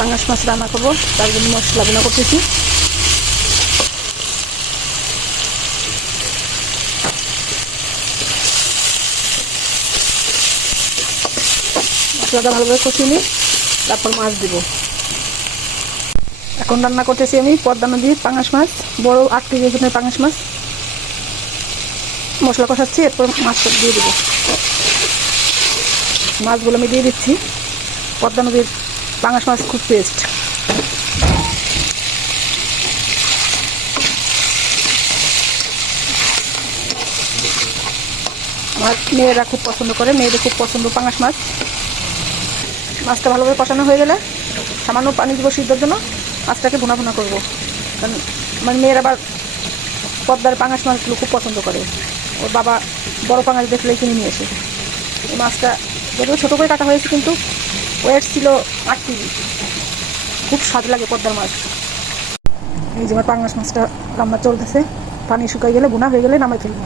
পাঙাশ মাছ রান্না করবো, তার জন্য মশলা গুঁড়া করতেছি। মশলাটা ভালোভাবে কষিয়ে নিই, তারপর মাছ দিব। এখন রান্না করতেছি আমি পদ্মা নদীর পাঙাশ মাছ, বড় 8 কেজি ওজনের পাঙাশ মাছ। মশলা কষাচ্ছি, এরপর মাছটা দিয়ে দেবো। মাছগুলো আমি দিয়ে দিচ্ছি। পদ্মা নদীর পাঙাশ মাছ খুব টেস্ট। আমার মেয়েরা খুব পছন্দ করে, মেয়েদের খুব পছন্দ পাঙাশ মাছ। মাছটা ভালোভাবে কষানো হয়ে গেলে সামান্য পানি দিব সিদ্ধর জন্য। মাছটাকে ভুনা ভুনা করবো, কারণ আমার মেয়ের আবার পদ্মার পাঙাশ মাছগুলো খুব পছন্দ করে। ওর বাবা বড় পাঙাশ দেখলেই কিনে নিয়ে এসে। এই মাছটা যদিও ছোটো করে কাটা হয়েছে, কিন্তু ওয়েট ছিল 8 কেজি। খুব স্বাদ লাগে পদ্মার মাছ। এই যে আমার পাঙাশ মাছটা রান্না চলতেছে, পানি শুকাই গেলে ভুনা হয়ে গেলে নামাই ফেলবো।